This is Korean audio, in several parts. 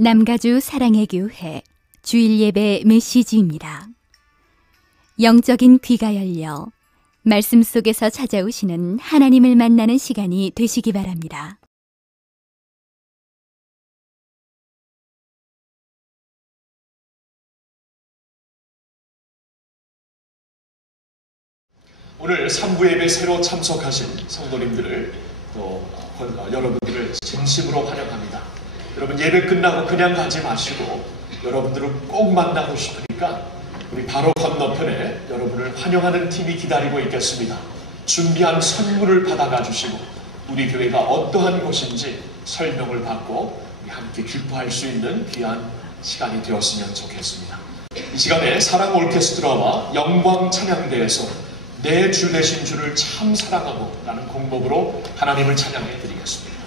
남가주 사랑의 교회 주일 예배 메시지입니다. 영적인 귀가 열려 말씀 속에서 찾아오시는 하나님을 만나는 시간이 되시기 바랍니다. 오늘 3부 예배 새로 참석하신 성도님들을 또 여러분들을 진심으로 환영합니다. 여러분 예배 끝나고 그냥 가지 마시고 여러분들을 꼭 만나고 싶으니까 우리 바로 건너편에 여러분을 환영하는 팀이 기다리고 있겠습니다. 준비한 선물을 받아가 주시고 우리 교회가 어떠한 곳인지 설명을 받고 우리 함께 기뻐할 수 있는 귀한 시간이 되었으면 좋겠습니다. 이 시간에 사랑 오케스트라와 영광 찬양대에서 내 주 되신 주를 참 사랑하고 라는 곡목으로 하나님을 찬양해 드리겠습니다.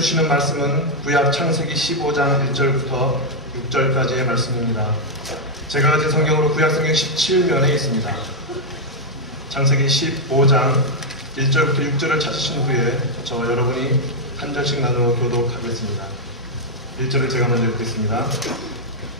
주시는 말씀은 구약 창세기 15장 1절부터 6절까지의 말씀입니다. 제가 가진 성경으로 구약 성경 17면에 있습니다. 창세기 15장 1절부터 6절을 찾으신 후에 저 여러분이 한 절씩 나누어 교독하겠습니다. 1절을 제가 먼저 읽겠습니다.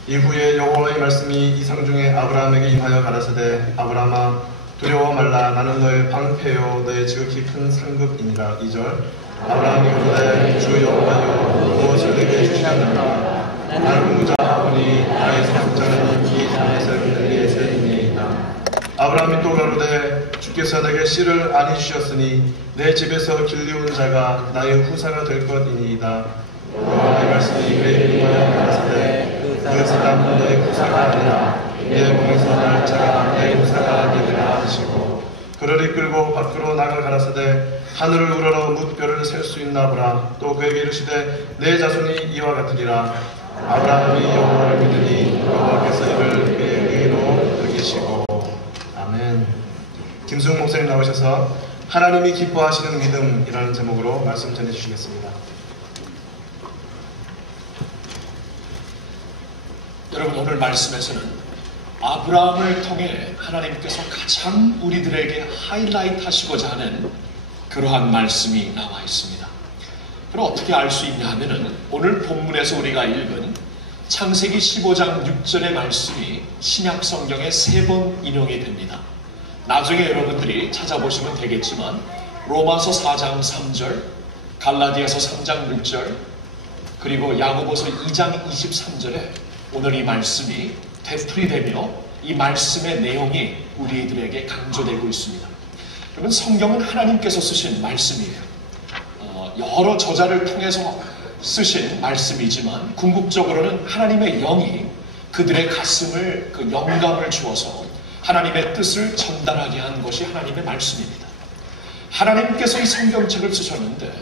이후에 여호와의 말씀이 이상 중에 아브라함에게 임하여 가라사대 아브라함아 두려워 말라 나는 너의 방패요 너의 지극히 큰 상급이니라. 2절 아브라함이 이르되 주 여호와여 무엇을 내게 주시겠나이까 나를 공부자하오니 나의 상급자는 이 땅에서 엘리에셀이니이다. 아브라함이 또 가로되 주께서 내게 씨를 안히 주셨으니 내 집에서 길리운 자가 나의 후사가 될 것이니이다. 여호와의 말씀이 그에게 임하여 가라사대 그 사람은 너의 후사가 아니라 내 몸에서 날 자가 내 후사가 되리라 하시고 그를 이끌고 밖으로 나가 가라사대 하늘을 우러러 뭇별을 셀 수 있나 보라. 또 그에게 이르시되 내 자손이 이와 같으리라. 아브라함이 여호와를 믿으니 여호와께서 이를 그의 의로 여기시고. 아멘. 김수웅 목사님 나오셔서 하나님이 기뻐하시는 믿음이라는 제목으로 말씀 전해주시겠습니다. 여러분, 오늘 말씀에서는 아브라함을 통해 하나님께서 가장 우리들에게 하이라이트 하시고자 하는 그러한 말씀이 나와 있습니다. 그럼 어떻게 알 수 있냐 하면은 오늘 본문에서 우리가 읽은 창세기 15장 6절의 말씀이 신약 성경에 3번 인용이 됩니다. 나중에 여러분들이 찾아보시면 되겠지만 로마서 4장 3절, 갈라디아서 3장 6절, 그리고 야고보서 2장 23절에 오늘 이 말씀이 되풀이되며 이 말씀의 내용이 우리들에게 강조되고 있습니다. 여러분, 성경은 하나님께서 쓰신 말씀이에요. 여러 저자를 통해서 쓰신 말씀이지만 궁극적으로는 하나님의 영이 그들의 가슴을 그 영감을 주어서 하나님의 뜻을 전달하게 한 것이 하나님의 말씀입니다. 하나님께서 이 성경책을 쓰셨는데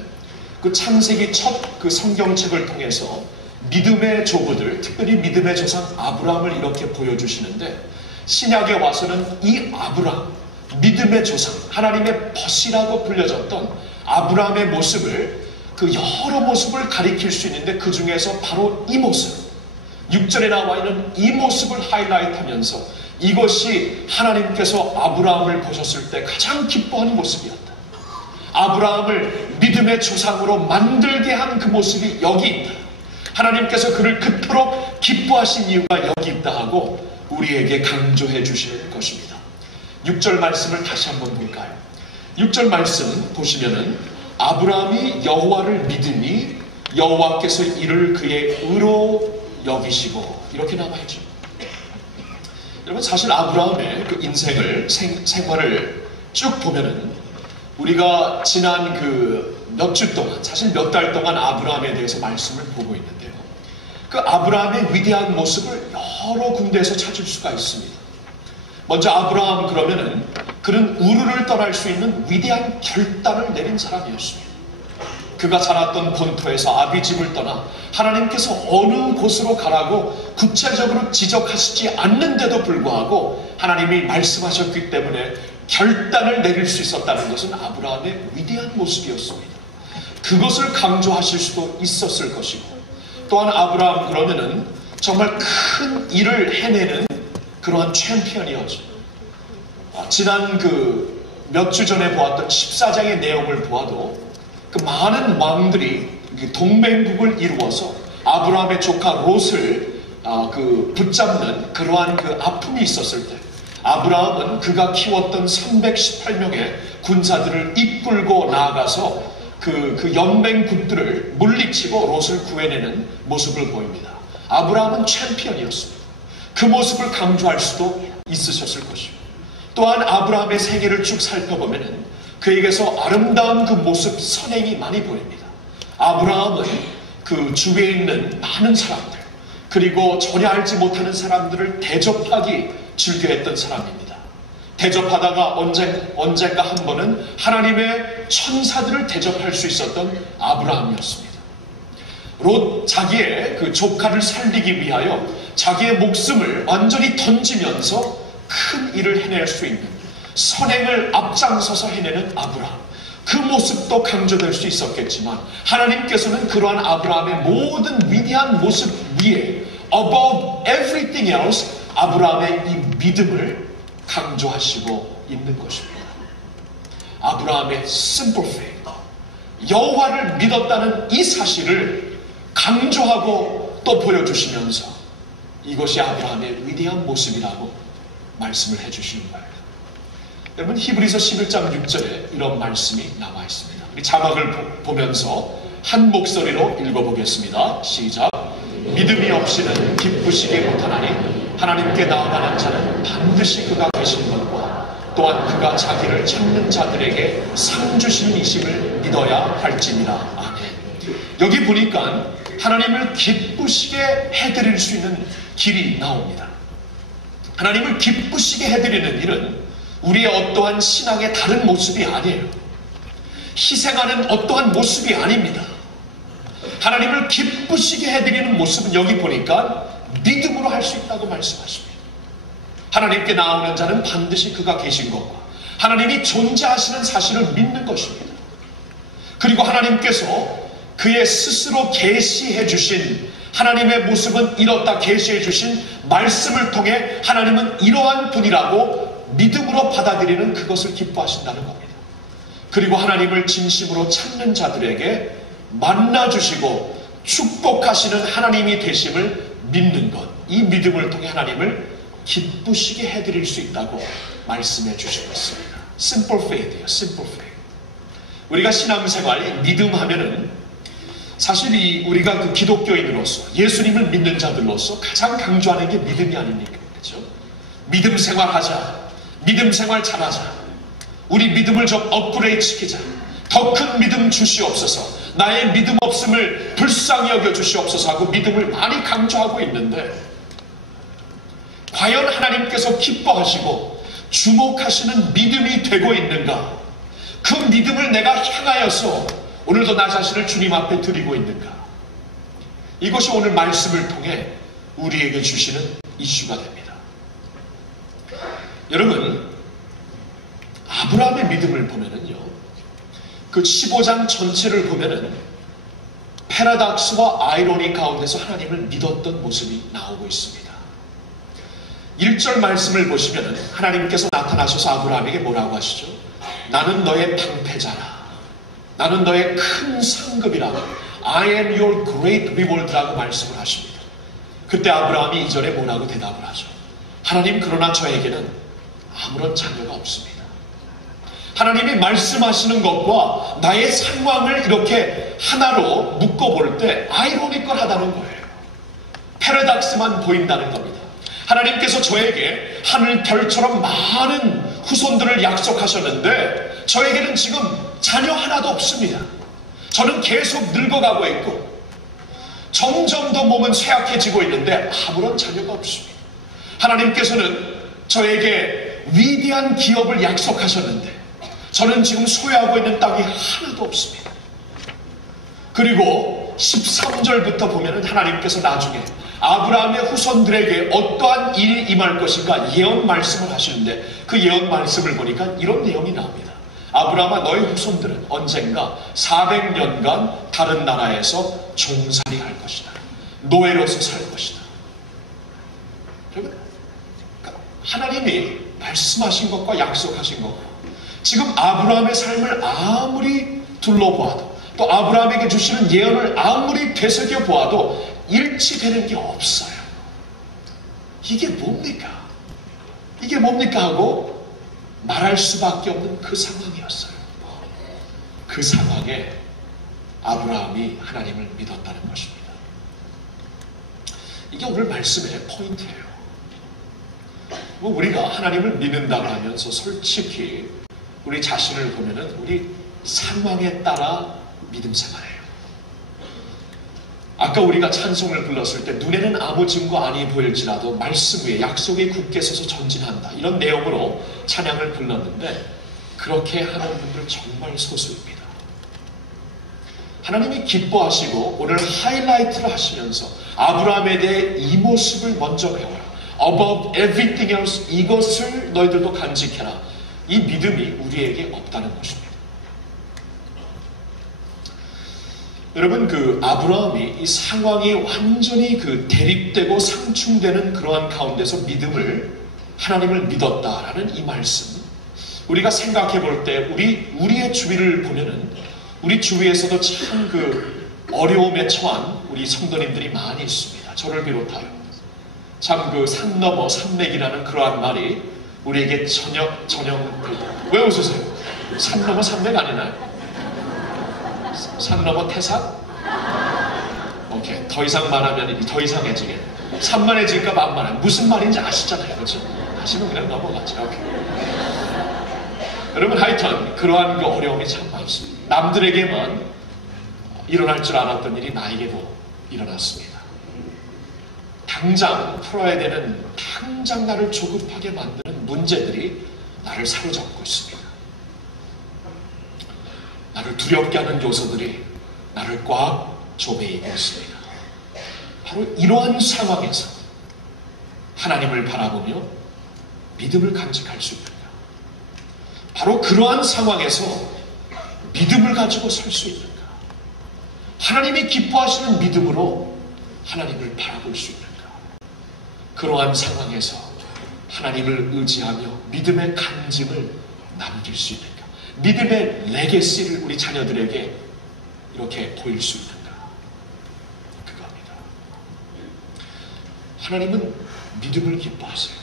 그 창세기 첫 그 성경책을 통해서 믿음의 조부들, 특별히 믿음의 조상 아브라함을 이렇게 보여주시는데 신약에 와서는 이 아브라함, 믿음의 조상, 하나님의 벗이라고 불려졌던 아브라함의 모습을 그 여러 모습을 가리킬 수 있는데 그 중에서 바로 이 모습, 6절에 나와 있는 이 모습을 하이라이트하면서 이것이 하나님께서 아브라함을 보셨을 때 가장 기뻐하는 모습이었다. 아브라함을 믿음의 조상으로 만들게 한 그 모습이 여기 있다. 하나님께서 그를 그토록 기뻐하신 이유가 여기 있다 하고 우리에게 강조해 주실 것입니다. 6절 말씀을 다시 한번 볼까요? 6절 말씀 보시면은 아브라함이 여호와를 믿으니 여호와께서 이를 그의 의로 여기시고 이렇게 나와 있죠. 여러분, 사실 아브라함의 그 인생을 생활을 쭉 보면은 우리가 지난 그 몇 주 동안, 사실 몇 달 동안 아브라함에 대해서 말씀을 보고 있는데요. 그 아브라함의 위대한 모습을 여러 군데에서 찾을 수가 있습니다. 먼저 아브라함 그러면은 그는 우르를 떠날 수 있는 위대한 결단을 내린 사람이었습니다. 그가 자랐던 본토에서 아비집을 떠나 하나님께서 어느 곳으로 가라고 구체적으로 지적하시지 않는데도 불구하고 하나님이 말씀하셨기 때문에 결단을 내릴 수 있었다는 것은 아브라함의 위대한 모습이었습니다. 그것을 강조하실 수도 있었을 것이고, 또한 아브라함 그러면은 정말 큰 일을 해내는 그러한 챔피언이었죠. 지난 그 몇 주 전에 보았던 14장의 내용을 보아도 그 많은 왕들이 동맹국을 이루어서 아브라함의 조카 롯을 붙잡는 그러한 그 아픔이 있었을 때 아브라함은 그가 키웠던 318명의 군사들을 이끌고 나아가서 그 연맹국들을 물리치고 롯을 구해내는 모습을 보입니다. 아브라함은 챔피언이었습니다. 그 모습을 강조할 수도 있으셨을 것입니다. 또한 아브라함의 생애를 쭉 살펴보면 그에게서 아름다운 그 모습, 선행이 많이 보입니다. 아브라함은 그 주위에 있는 많은 사람들, 그리고 전혀 알지 못하는 사람들을 대접하기 즐겨했던 사람입니다. 대접하다가 언젠가 한 번은 하나님의 천사들을 대접할 수 있었던 아브라함이었습니다. 롯 자기의 그 조카를 살리기 위하여 자기의 목숨을 완전히 던지면서 큰 일을 해낼 수 있는 선행을 앞장서서 해내는 아브라함. 그 모습도 강조될 수 있었겠지만 하나님께서는 그러한 아브라함의 모든 위대한 모습 위에 above everything else 아브라함의 이 믿음을 강조하시고 있는 것입니다. 아브라함의 simple faith, 여호와를 믿었다는 이 사실을 강조하고 또 보여주시면서 이것이 아브라함의 위대한 모습이라고 말씀을 해주시는 거예요. 여러분, 히브리서 11장 6절에 이런 말씀이 나와 있습니다. 우리 자막을 보면서 한 목소리로 읽어보겠습니다. 시작. 믿음이 없이는 기쁘시게 못하나니 하나님께 나아가는 자는 반드시 그가 계신 것과 또한 그가 자기를 찾는 자들에게 상 주시는 이심을 믿어야 할지니라. 아멘. 여기 보니까 하나님을 기쁘시게 해드릴 수 있는 길이 나옵니다. 하나님을 기쁘시게 해드리는 일은 우리의 어떠한 신앙의 다른 모습이 아니에요. 희생하는 어떠한 모습이 아닙니다. 하나님을 기쁘시게 해드리는 모습은 여기 보니까 믿음으로 할 수 있다고 말씀하십니다. 하나님께 나오는 자는 반드시 그가 계신 것과 하나님이 존재하시는 사실을 믿는 것입니다. 그리고 하나님께서 그의 스스로 계시해 주신 하나님의 모습은 이렇다 계시해 주신 말씀을 통해 하나님은 이러한 분이라고 믿음으로 받아들이는 그것을 기뻐하신다는 겁니다. 그리고 하나님을 진심으로 찾는 자들에게 만나주시고 축복하시는 하나님이 되심을 믿는 것, 이 믿음을 통해 하나님을 기쁘시게 해드릴 수 있다고 말씀해 주시고 있습니다. Simple faith예요. Simple faith. 우리가 신앙생활, 믿음 하면은 사실 우리가 그 기독교인으로서 예수님을 믿는 자들로서 가장 강조하는 게 믿음이 아닙니까? 그렇죠? 믿음 생활하자. 믿음 생활 잘하자. 우리 믿음을 좀 업그레이드 시키자. 더 큰 믿음 주시옵소서. 나의 믿음 없음을 불쌍히 여겨 주시옵소서 하고 믿음을 많이 강조하고 있는데 과연 하나님께서 기뻐하시고 주목하시는 믿음이 되고 있는가? 그 믿음을 내가 향하여서 오늘도 나 자신을 주님 앞에 드리고 있는가? 이것이 오늘 말씀을 통해 우리에게 주시는 이슈가 됩니다. 여러분, 아브라함의 믿음을 보면은요, 그 15장 전체를 보면은 패러닥스와 아이러니 가운데서 하나님을 믿었던 모습이 나오고 있습니다. 1절 말씀을 보시면은 하나님께서 나타나셔서 아브라함에게 뭐라고 하시죠? 나는 너의 방패자라. 나는 너의 큰 상급이라. I am your great reward라고 말씀을 하십니다. 그때 아브라함이 2절에 뭐라고 대답을 하죠? 하나님, 그러나 저에게는 아무런 자녀가 없습니다. 하나님이 말씀하시는 것과 나의 상황을 이렇게 하나로 묶어볼 때 아이러니컬하다는 거예요. 패러닥스만 보인다는 겁니다. 하나님께서 저에게 하늘 별처럼 많은 후손들을 약속하셨는데 저에게는 지금 자녀 하나도 없습니다. 저는 계속 늙어가고 있고 점점 더 몸은 쇠약해지고 있는데 아무런 자녀가 없습니다. 하나님께서는 저에게 위대한 기업을 약속하셨는데 저는 지금 소유하고 있는 땅이 하나도 없습니다. 그리고 13절부터 보면은 하나님께서 나중에 아브라함의 후손들에게 어떠한 일이 임할 것인가 예언 말씀을 하시는데 그 예언 말씀을 보니까 이런 내용이 나옵니다. 아브라함아, 너의 후손들은 언젠가 400년간 다른 나라에서 종살이 할 것이다. 노예로서 살 것이다. 그러면 하나님이 말씀하신 것과 약속하신 것과 지금 아브라함의 삶을 아무리 둘러보아도 또 아브라함에게 주시는 예언을 아무리 되새겨 보아도 일치되는 게 없어요. 이게 뭡니까? 이게 뭡니까? 하고 말할 수밖에 없는 그 상황이었어요. 그 상황에 아브라함이 하나님을 믿었다는 것입니다. 이게 오늘 말씀의 포인트예요. 우리가 하나님을 믿는다고 하면서 솔직히 우리 자신을 보면은 우리 상황에 따라 믿음 생활해요. 아까 우리가 찬송을 불렀을 때 눈에는 아무 증거 아니 보일지라도 말씀 위에 약속에 굳게 서서 전진한다, 이런 내용으로 찬양을 불렀는데 그렇게 하는 분들 정말 소수입니다. 하나님이 기뻐하시고 오늘 하이라이트를 하시면서 아브라함에 대해 이 모습을 먼저 배워라. Above everything else, 이것을 너희들도 간직해라. 이 믿음이 우리에게 없다는 것입니다. 여러분, 그 아브라함이 이 상황이 완전히 그 대립되고 상충되는 그러한 가운데서 하나님을 믿었다라는 이 말씀, 우리가 생각해 볼 때 우리의 주위를 보면은 우리 주위에서도 참 그 어려움에 처한 우리 성도님들이 많이 있습니다. 저를 비롯하여 참 그 산 넘어 산맥이라는 그러한 말이 우리에게 왜 웃으세요? 산 넘어 산맥 아니나요? 산 넘어 태산? 오케이, 더 이상 말하면 더 이상해지게, 산만해질까 만만해. 무슨 말인지 아시잖아요, 그렇죠? 아시면 그냥 넘어가죠. 오케이. 여러분, 하여튼 그러한 그 어려움이 참 많습니다. 남들에게만 일어날 줄 알았던 일이 나에게도 일어났습니다. 당장 풀어야 되는, 당장 나를 조급하게 만드는 문제들이 나를 사로잡고 있습니다. 나를 두렵게 하는 요소들이 나를 꽉 조매이고 있습니다. 바로 이러한 상황에서 하나님을 바라보며 믿음을 간직할 수 있는가? 바로 그러한 상황에서 믿음을 가지고 설 수 있는가? 하나님이 기뻐하시는 믿음으로 하나님을 바라볼 수 있는가? 그러한 상황에서 하나님을 의지하며 믿음의 간증을 남길 수 있는가? 믿음의 레게시를 우리 자녀들에게 이렇게 보일 수 있는가? 그겁니다. 하나님은 믿음을 기뻐하세요.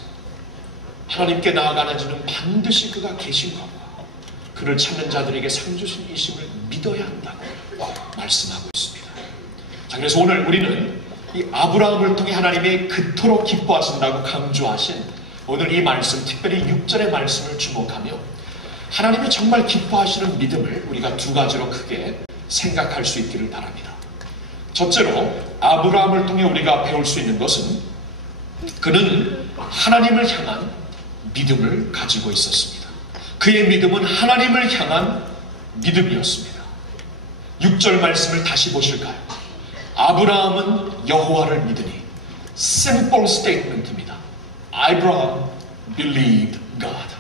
하나님께 나아가는 자는 반드시 그가 계신 것과 그를 찾는 자들에게 상 주신 이심을 믿어야 한다고 말씀하고 있습니다. 자, 그래서 오늘 우리는 이 아브라함을 통해 하나님이 그토록 기뻐하신다고 강조하신 오늘 이 말씀, 특별히 6절의 말씀을 주목하며 하나님이 정말 기뻐하시는 믿음을 우리가 두 가지로 크게 생각할 수 있기를 바랍니다. 첫째로 아브라함을 통해 우리가 배울 수 있는 것은 그는 하나님을 향한 믿음을 가지고 있었습니다. 그의 믿음은 하나님을 향한 믿음이었습니다. 6절 말씀을 다시 보실까요? 아브라함은 여호와를 믿으니. simple statement입니다. Abraham believed God.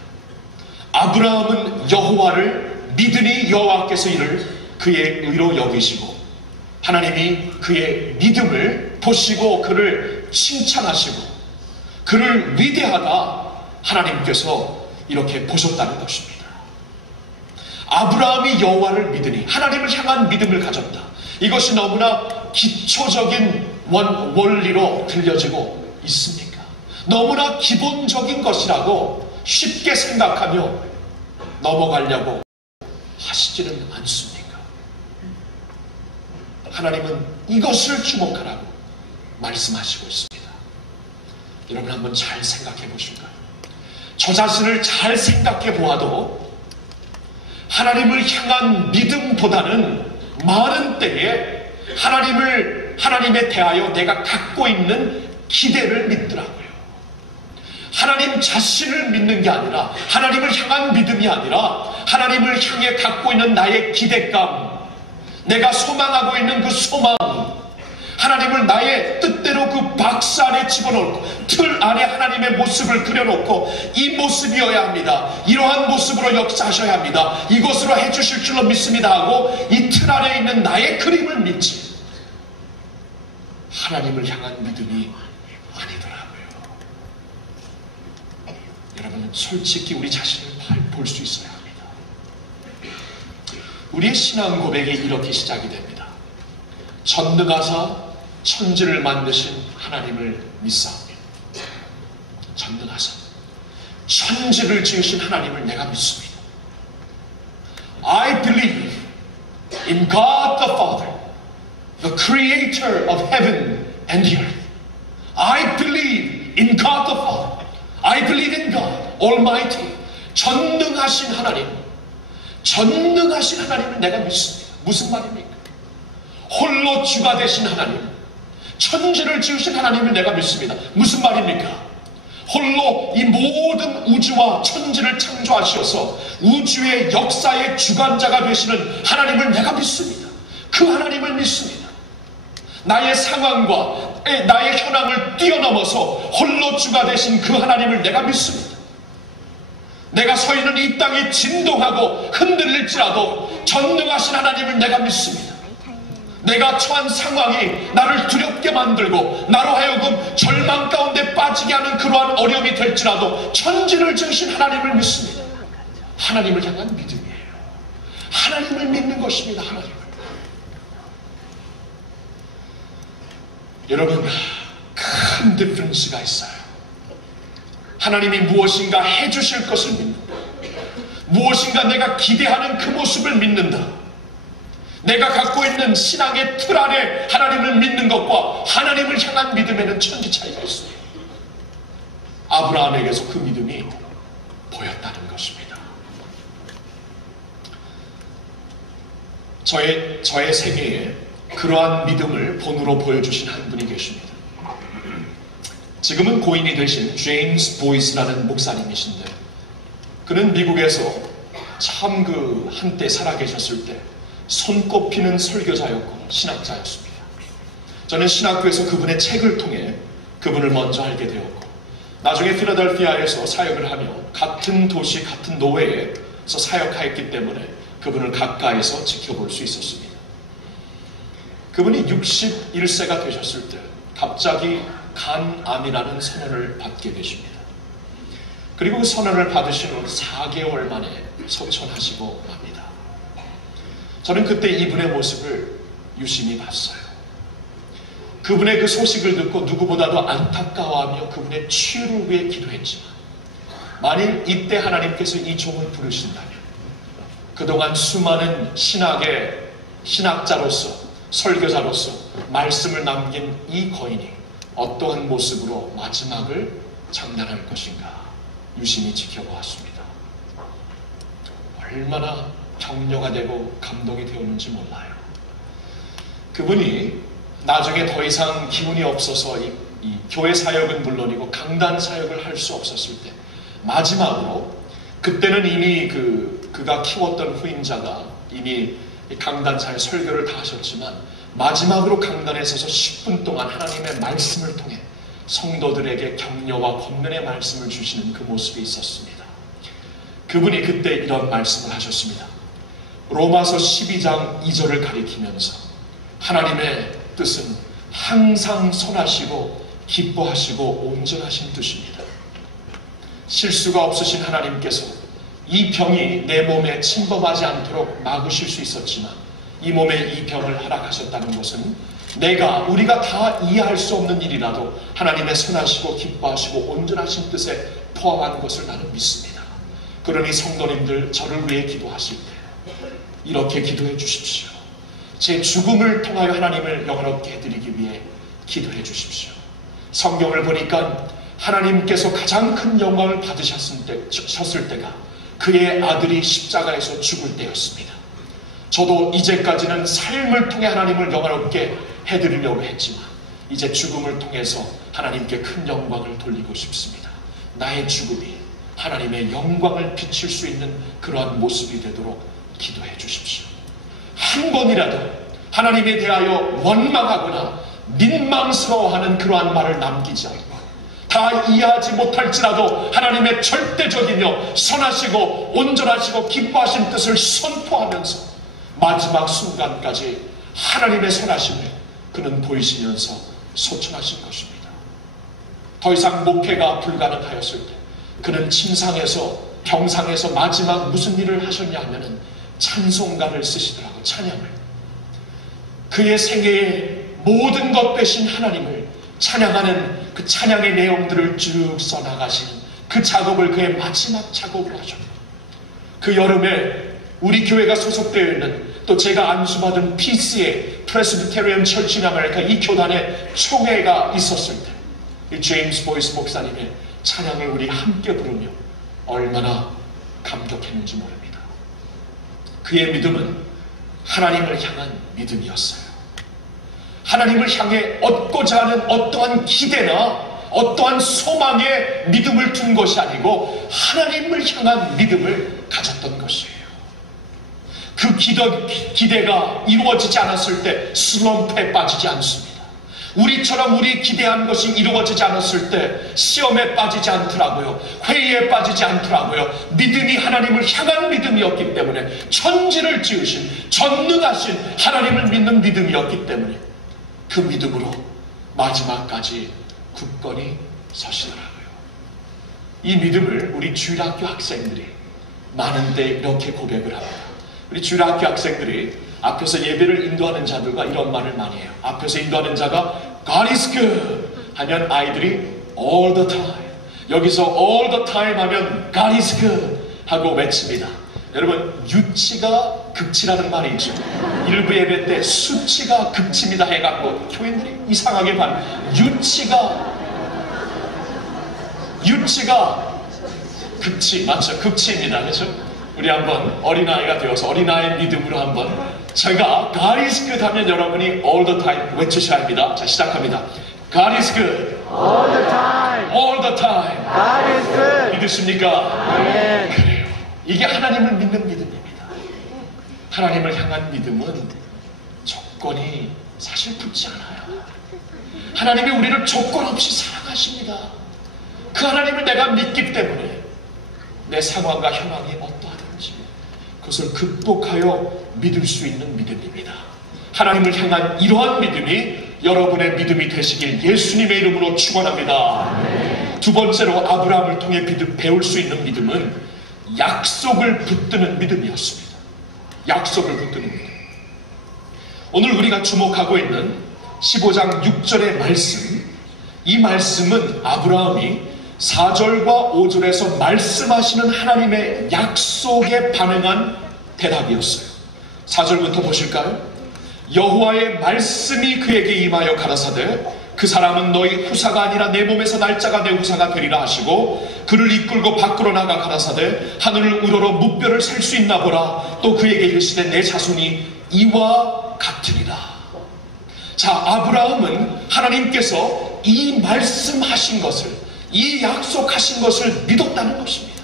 아브라함은 여호와를 믿으니 여호와께서 이를 그의 의로 여기시고 하나님이 그의 믿음을 보시고 그를 칭찬하시고 그를 위대하다 하나님께서 이렇게 보셨다는 것입니다. 아브라함이 여호와를 믿으니 하나님을 향한 믿음을 가졌다. 이것이 너무나 기초적인 원리로 들려지고 있습니까? 너무나 기본적인 것이라고 쉽게 생각하며 넘어가려고 하시지는 않습니까? 하나님은 이것을 주목하라고 말씀하시고 있습니다. 여러분 한번 잘 생각해 보실까요? 저 자신을 잘 생각해 보아도 하나님을 향한 믿음보다는 많은 때에 하나님에 대하여 내가 갖고 있는 기대를 믿더라고요. 하나님 자신을 믿는 게 아니라 하나님을 향한 믿음이 아니라 하나님을 향해 갖고 있는 나의 기대감, 내가 소망하고 있는 그 소망, 하나님을 나의 뜻대로 그 박스 안에 집어넣고 틀 안에 하나님의 모습을 그려놓고 이 모습이어야 합니다. 이러한 모습으로 역사하셔야 합니다. 이것으로 해주실 줄로 믿습니다 하고 이 틀 안에 있는 나의 그림을 믿지 하나님을 향한 믿음이 아니더라고요. 여러분 솔직히 우리 자신을 볼 수 있어야 합니다. 우리의 신앙 고백이 이렇게 시작이 됩니다. 전능하사 천지를 만드신 하나님을 믿사옵니다. 전능하사 천지를 지으신 하나님을 내가 믿습니다. I believe in God the Father, the creator of heaven and the earth. I believe in God the Father. I believe in God Almighty. 전능하신 하나님, 전능하신 하나님을 내가 믿습니다. 무슨 말입니까? 홀로 주가 되신 하나님, 천지를 지으신 하나님을 내가 믿습니다. 무슨 말입니까? 홀로 이 모든 우주와 천지를 창조하셔서 우주의 역사의 주관자가 되시는 하나님을 내가 믿습니다. 그 하나님을 믿습니다. 나의 상황과 나의 현황을 뛰어넘어서 홀로 주가 되신 그 하나님을 내가 믿습니다. 내가 서 있는 이 땅이 진동하고 흔들릴지라도 전능하신 하나님을 내가 믿습니다. 내가 처한 상황이 나를 두렵게 만들고 나로 하여금 절망 가운데 빠지게 하는 그러한 어려움이 될지라도 천지를 지으신 하나님을 믿습니다. 하나님을 향한 믿음이에요. 하나님을 믿는 것입니다. 하나님을. 여러분, 큰 디퍼런스가 있어요. 하나님이 무엇인가 해주실 것을 믿는다. 무엇인가 내가 기대하는 그 모습을 믿는다. 내가 갖고 있는 신앙의 틀 안에 하나님을 믿는 것과 하나님을 향한 믿음에는 천지 차이가 있어요. 아브라함에게서 그 믿음이 보였다는 것입니다. 저의 생애에 그러한 믿음을 본으로 보여주신 한 분이 계십니다. 지금은 고인이 되신 제임스 보이스라는 목사님이신데, 그는 미국에서 참 한때 살아계셨을 때 손꼽히는 설교자였고 신학자였습니다. 저는 신학교에서 그분의 책을 통해 그분을 먼저 알게 되었고, 나중에 필라델피아에서 사역을 하며 같은 도시 같은 노회에서 사역하였기 때문에 그분을 가까이서 지켜볼 수 있었습니다. 그분이 61세가 되셨을 때 갑자기 간암이라는 선언을 받게 되십니다. 그리고 그 선언을 받으신 후 4개월 만에 소천하시고 맙니다. 저는 그때 이분의 모습을 유심히 봤어요. 그분의 그 소식을 듣고 누구보다도 안타까워하며 그분의 치유를 위해 기도했지만, 만일 이때 하나님께서 이 종을 부르신다면 그동안 수많은 신학자로서 설교자로서 말씀을 남긴 이 거인이 어떠한 모습으로 마지막을 장난할 것인가 유심히 지켜보았습니다. 얼마나 격려가 되고 감동이 되었는지 몰라요. 그분이 나중에 더 이상 기운이 없어서 이 교회 사역은 물론이고 강단 사역을 할 수 없었을 때 마지막으로, 그때는 이미 그가 키웠던 후임자가 이미 강단사의 설교를 다 하셨지만 마지막으로 강단에 서서 10분 동안 하나님의 말씀을 통해 성도들에게 격려와 권면의 말씀을 주시는 그 모습이 있었습니다. 그분이 그때 이런 말씀을 하셨습니다. 로마서 12장 2절을 가리키면서 하나님의 뜻은 항상 선하시고 기뻐하시고 온전하신 뜻입니다. 실수가 없으신 하나님께서 이 병이 내 몸에 침범하지 않도록 막으실 수 있었지만 이 몸에 이 병을 허락하셨다는 것은 우리가 다 이해할 수 없는 일이라도 하나님의 선하시고 기뻐하시고 온전하신 뜻에 포함한 것을 나는 믿습니다. 그러니 성도님들, 저를 위해 기도하실 때 이렇게 기도해 주십시오. 제 죽음을 통하여 하나님을 영원롭게 해드리기 위해 기도해 주십시오. 성경을 보니까 하나님께서 가장 큰 영광을 받으셨을 때가 그의 아들이 십자가에서 죽을 때였습니다. 저도 이제까지는 삶을 통해 하나님을 영화롭게 해드리려고 했지만 이제 죽음을 통해서 하나님께 큰 영광을 돌리고 싶습니다. 나의 죽음이 하나님의 영광을 비칠 수 있는 그러한 모습이 되도록 기도해 주십시오. 한 번이라도 하나님에 대하여 원망하거나 민망스러워하는 그러한 말을 남기지 않고, 다 이해하지 못할지라도 하나님의 절대적이며 선하시고 온전하시고 기뻐하신 뜻을 선포하면서 마지막 순간까지 하나님의 선하심을 그는 보이시면서 소천하신 것입니다. 더 이상 목회가 불가능하였을 때 그는 침상에서 병상에서 마지막 무슨 일을 하셨냐 하면은 찬송가를 쓰시더라고요. 찬양을. 그의 생애의 모든 것 되신 하나님을 찬양하는 그 찬양의 내용들을 쭉 써나가시는 그 작업을 그의 마지막 작업으로 하셨고, 그 여름에 우리 교회가 소속되어 있는, 또 제가 안수받은 PC의 프레스비테리언 철치 인 아메리카 이 교단의 총회가 있었을 때 이 제임스 보이스 목사님의 찬양을 우리 함께 부르며 얼마나 감격했는지 모릅니다. 그의 믿음은 하나님을 향한 믿음이었어요. 하나님을 향해 얻고자 하는 어떠한 기대나 어떠한 소망의 믿음을 둔 것이 아니고 하나님을 향한 믿음을 가졌던 것이에요. 그 기대가 이루어지지 않았을 때 슬럼프에 빠지지 않습니다. 우리처럼 우리 기대한 것이 이루어지지 않았을 때 시험에 빠지지 않더라고요. 회의에 빠지지 않더라고요. 믿음이 하나님을 향한 믿음이었기 때문에, 천지를 지으신 전능하신 하나님을 믿는 믿음이었기 때문에 그 믿음으로 마지막까지 굳건히 서시더라고요. 이 믿음을 우리 주일학교 학생들이 많은데 이렇게 고백을 합니다. 우리 주일학교 학생들이 앞에서 예배를 인도하는 자들과 이런 말을 많이 해요. 앞에서 인도하는 자가 God is good 하면 아이들이 all the time, 여기서 all the time 하면 God is good 하고 외칩니다. 여러분, 유치가 극치라는 말이 있죠. 일부 예배 때 수치가 극치입니다 해갖고 교인들이 이상하게 반, 유치가 극치, 맞죠? 극치입니다. 그렇죠? 우리 한번 어린아이가 되어서 어린아이의 믿음으로 한번, 제가 God is good 하면 여러분이 all the time 외치셔야 합니다. 자, 시작합니다. God is good. All the time. All the time. God is good. 믿으십니까? 아멘. 그래요. 이게 하나님을 믿는 믿음입니다. 하나님을 향한 믿음은 조건이 사실 붙지 않아요. 하나님이 우리를 조건 없이 사랑하십니다. 그 하나님을 내가 믿기 때문에 내 상황과 현황이 어떠하든지 그것을 극복하여 믿을 수 있는 믿음입니다. 하나님을 향한 이러한 믿음이 여러분의 믿음이 되시길 예수님의 이름으로 축원합니다. 두 번째로 아브라함을 통해 배울 수 있는 믿음은 약속을 붙드는 믿음이었습니다. 약속을 붙드는 믿음. 오늘 우리가 주목하고 있는 15장 6절의 말씀, 이 말씀은 아브라함이 4절과 5절에서 말씀하시는 하나님의 약속에 반응한 대답이었어요. 4절부터 보실까요? 여호와의 말씀이 그에게 임하여 가라사대 그 사람은 너희 후사가 아니라 내 몸에서 날짜가 내 후사가 되리라 하시고 그를 이끌고 밖으로 나가 가라사대 하늘을 우러러 무뼈를 셀 수 있나 보라. 또 그에게 이르시되 내 자손이 이와 같으리라. 자, 아브라함은 하나님께서 이 말씀하신 것을, 이 약속하신 것을 믿었다는 것입니다.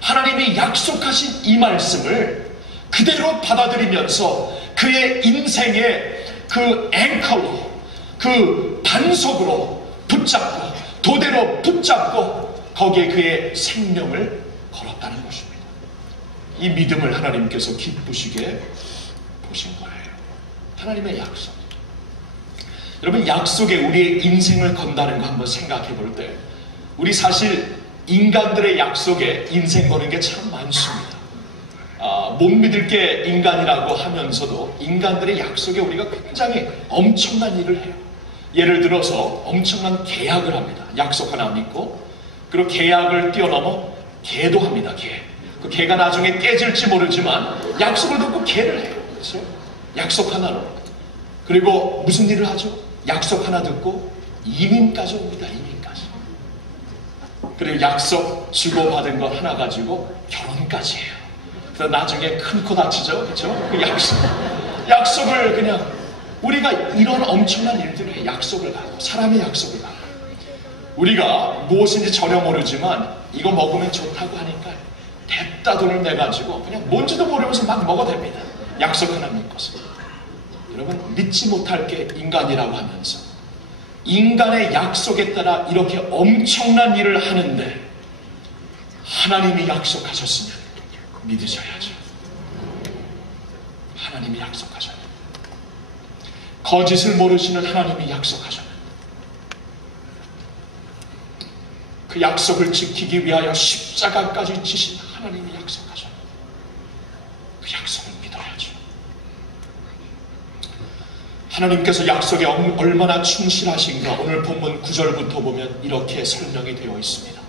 하나님이 약속하신 이 말씀을 그대로 받아들이면서 그의 인생의 그 앵커로, 그 반석으로 붙잡고, 도대로 붙잡고 거기에 그의 생명을 걸었다는 것입니다. 이 믿음을 하나님께서 기쁘시게 보신 거예요. 하나님의 약속. 여러분, 약속에 우리의 인생을 건다는 거 한번 생각해 볼 때, 우리 사실 인간들의 약속에 인생 거는 게 참 많습니다. 못 믿을 게 인간이라고 하면서도 인간들의 약속에 우리가 굉장히 엄청난 일을 해요. 예를 들어서 엄청난 계약을 합니다. 약속 하나 믿고, 그리고 계약을 뛰어넘어 계도 합니다. 그 계가 나중에 깨질지 모르지만 약속을 듣고 계를 해요. 그렇죠? 약속 하나로. 그리고 무슨 일을 하죠? 약속 하나 듣고 이민까지 옵니다. 이민까지. 그리고 약속 주고받은 것 하나 가지고 결혼까지 해요. 그래서 나중에 큰 코 다치죠. 그렇죠? 그 약속을 그냥 우리가 이런 엄청난 일들을 해. 약속을 가고, 사람의 약속을 가고, 우리가 무엇인지 전혀 모르지만 이거 먹으면 좋다고 하니까 댔다 돈을 내가지고 그냥 뭔지도 모르면서 막 먹어댑니다. 약속 하나 믿고서. 여러분, 믿지 못할 게 인간이라고 하면서 인간의 약속에 따라 이렇게 엄청난 일을 하는데 하나님이 약속하셨으면 믿으셔야죠. 하나님이 약속하셨는데, 거짓을 모르시는 하나님이 약속하셨는데, 그 약속을 지키기 위하여 십자가까지 지신 하나님이 약속하셨는데 그 약속을 믿어야죠. 하나님께서 약속에 얼마나 충실하신가 오늘 본문 9절부터 보면 이렇게 설명이 되어 있습니다.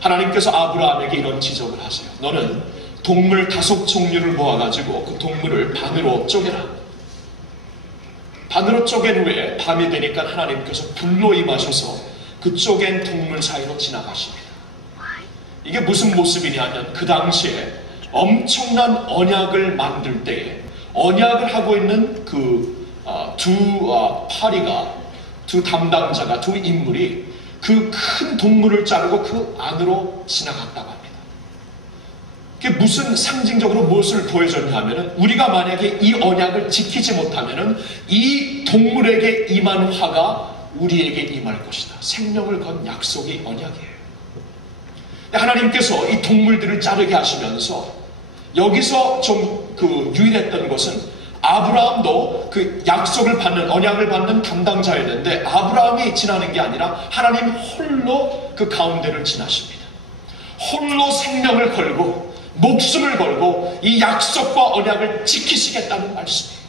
하나님께서 아브라함에게 이런 지적을 하세요. 너는 동물 5종류를 모아가지고 그 동물을 반으로 쪼개라. 반으로 쪼갠 후에 밤이 되니까 하나님께서 불로 임하셔서 그 쪼갠 동물 사이로 지나가십니다. 이게 무슨 모습이냐면 그 당시에 엄청난 언약을 만들 때에 언약을 하고 있는 그 두 담당자가, 두 인물이 그 큰 동물을 자르고 그 안으로 지나갔다고 합니다. 그게 무슨 상징적으로 무엇을 보여줬냐 하면은 우리가 만약에 이 언약을 지키지 못하면은 이 동물에게 임한 화가 우리에게 임할 것이다. 생명을 건 약속이 언약이에요. 하나님께서 이 동물들을 자르게 하시면서 여기서 좀 유일했던 것은 아브라함도 그 약속을 받는, 언약을 받는 담당자였는데 아브라함이 지나는 게 아니라 하나님 홀로 그 가운데를 지나십니다. 홀로 생명을 걸고 목숨을 걸고 이 약속과 언약을 지키시겠다는 말씀이에요.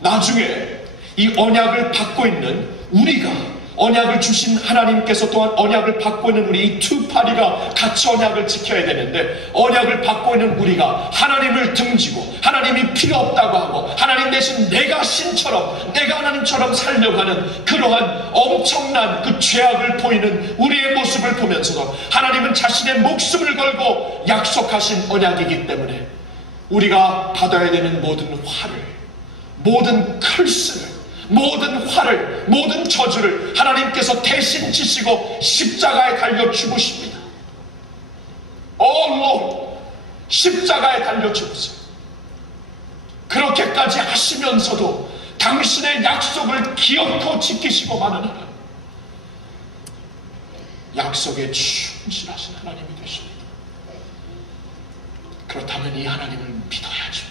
나중에 이 언약을 받고 있는 우리가, 언약을 주신 하나님께서 또한 언약을 받고 있는 우리 이 두 파리가 같이 언약을 지켜야 되는데, 언약을 받고 있는 우리가 하나님을 등지고 하나님이 필요 없다고 하고 하나님 대신 내가 신처럼, 내가 하나님처럼 살려고 하는 그러한 엄청난 그 죄악을 보이는 우리의 모습을 보면서도 하나님은 자신의 목숨을 걸고 약속하신 언약이기 때문에 우리가 받아야 되는 모든 화를, 모든 클스를, 모든 화를, 모든 저주를 하나님께서 대신 지시고 십자가에 달려 죽으십니다. Lord, 십자가에 달려 죽으세요. 그렇게까지 하시면서도 당신의 약속을 기억하고 지키시고 가는 하나님, 약속에 충실하신 하나님이 되십니다. 그렇다면 이 하나님을 믿어야죠.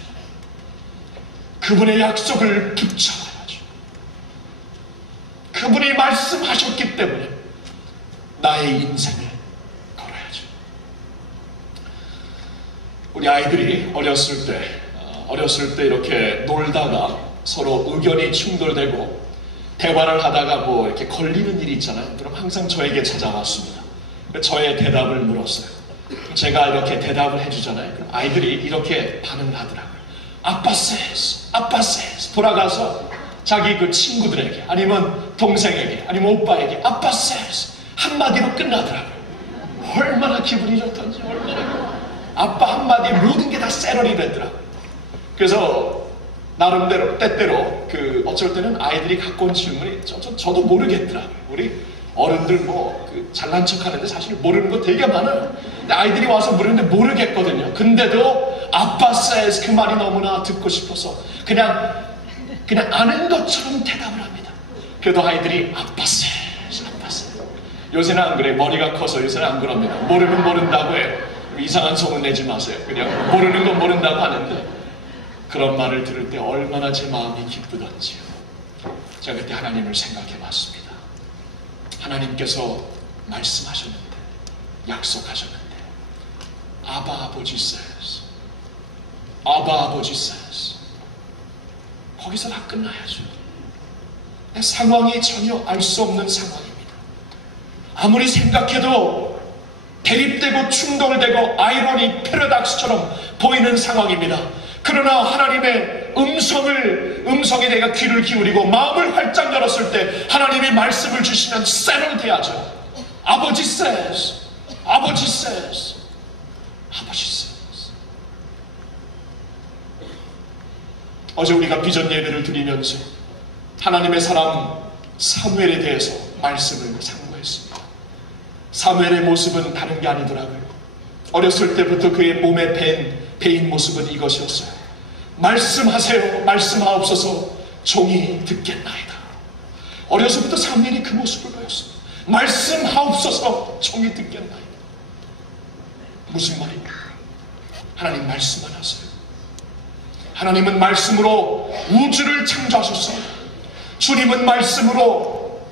그분의 약속을 붙잡아야죠. 그분이 말씀하셨기 때문에 나의 인생을 걸어야죠. 우리 아이들이 어렸을 때 이렇게 놀다가 서로 의견이 충돌되고 대화를 하다가 뭐 이렇게 걸리는 일이 있잖아요. 그럼 항상 저에게 찾아왔습니다. 저의 대답을 물었어요. 제가 이렇게 대답을 해주잖아요. 그럼 아이들이 이렇게 반응을 하더라고요. 아빠 says, 아빠 says. 돌아가서 자기 그 친구들에게, 아니면 동생에게, 아니면 오빠에게 아빠 says 한마디로 끝나더라고요. 얼마나 기분이 좋던지, 얼마나 아빠 한마디에 모든 게 다 쎄러리 되더라고요. 그래서 나름대로 때때로 어쩔 때는 아이들이 갖고 온 질문이 저도 모르겠더라고요. 우리 어른들 잘난 척 하는데 사실 모르는 거 되게 많아요. 근데 아이들이 와서 물었는데 모르겠거든요. 근데도 아빠 says 그 말이 너무나 듣고 싶어서 그냥 아는 것처럼 대답을 합니다. 그래도 아이들이 아빠 says, 아빠 says. 요새는 안 그래. 머리가 커서 요새는 안 그럽니다. 모르면 모른다고 해요. 이상한 소문 내지 마세요. 그냥 모르는 건 모른다고 하는데, 그런 말을 들을 때 얼마나 제 마음이 기쁘던지요. 제가 그때 하나님을 생각해 봤습니다. 하나님께서 말씀하셨는데, 약속하셨는데, 아바 아버지 says, 아바 아버지 says. 거기서 다 끝나야죠. 상황이 전혀 알 수 없는 상황입니다. 아무리 생각해도 대립되고 충돌되고 아이러니 패러닥스처럼 보이는 상황입니다. 그러나 하나님의 음성에 내가 귀를 기울이고 마음을 활짝 열었을 때 하나님이 말씀을 주시면 쎄를 돼야죠. 아버지 says, 아버지 says, 아버지 says. 어제 우리가 비전 예배를 드리면서 하나님의 사람 사무엘에 대해서 말씀을 상고했습니다. 사무엘의 모습은 다른 게 아니더라고요. 어렸을 때부터 그의 몸에 배인 모습은 이것이었어요. 말씀하세요, 말씀하옵소서, 종이 듣겠나이다. 어려서부터 사무엘이 그 모습을 보였습니다. 말씀하옵소서, 종이 듣겠나이다. 무슨 말입니까? 하나님 말씀만 하세요. 하나님은 말씀으로 우주를 창조하셨습니다. 주님은 말씀으로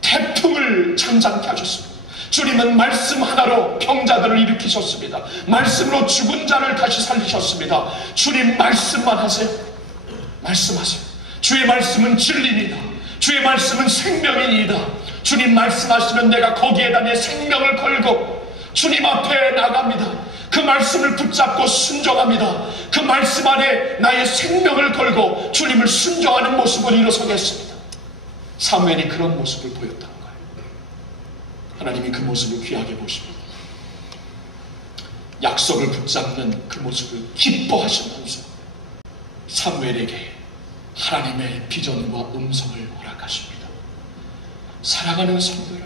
태풍을 잠잠케 하셨습니다. 주님은 말씀 하나로 병자들을 일으키셨습니다. 말씀으로 죽은 자를 다시 살리셨습니다. 주님 말씀만 하세요. 말씀하세요. 주의 말씀은 진리입니다. 주의 말씀은 생명이니이다. 주님 말씀하시면 내가 거기에다 내 생명을 걸고 주님 앞에 나갑니다. 그 말씀을 붙잡고 순종합니다. 그 말씀 안에 나의 생명을 걸고 주님을 순종하는 모습을 일어서겠습니다. 사무엘이 그런 모습을 보였다는 거예요. 하나님이 그 모습을 귀하게 보십니다. 약속을 붙잡는 그 모습을 기뻐하시면서 사무엘에게 하나님의 비전과 음성을 허락하십니다. 사랑하는 성도들,